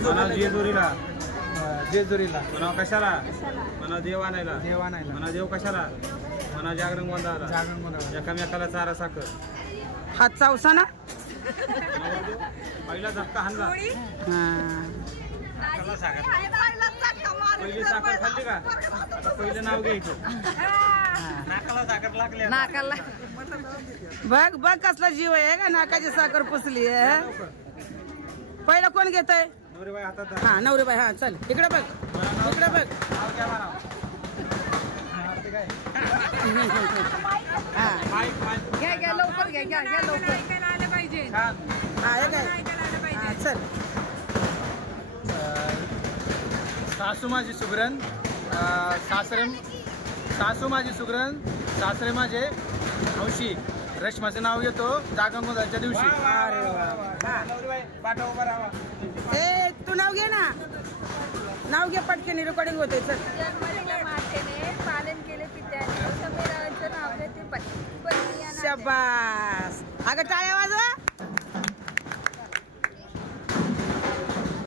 म्हणा जेजुरीला जेजुरीला म्हणा कशाला म्हणा देव आणायला म्हणा देव कशाला म्हणा जागरण गोंधळाला एकामेकाला चारा साखर हात चावसा ना पहिला झटका हाणला पहिली साखर खाल्ली का आता पहिलं नाव घ्यायचं नाकाला साखर लागली नाकाला बघ बघ कसला जीव आहे का नाकाची साखर पुसली आहे पहिलं कोण घेत आहे नवरीबाई हातात हा नवरीबाई हा चल इकडे बघ इकडे बघ नाव घ्या म्हणा घ्या घ्या लवकर घ्या घ्या घ्या लवकर छान हा हे काय हा, चल सासू माझी सुगरण सासू माझी सुगरण सासरे माझे हौशी रेशमाचं नाव घेतो जागरण गोंधळाच्या दिवशी नवरीबाई पाठा उभा राहा ए तू नाव घे ना नाव घे पटकेने रेकॉर्डिंग होते चल मातेने पालन केले पित्याने समीराचं नाव घेते पत्नी शाबास अगं टाळ्या वाजवा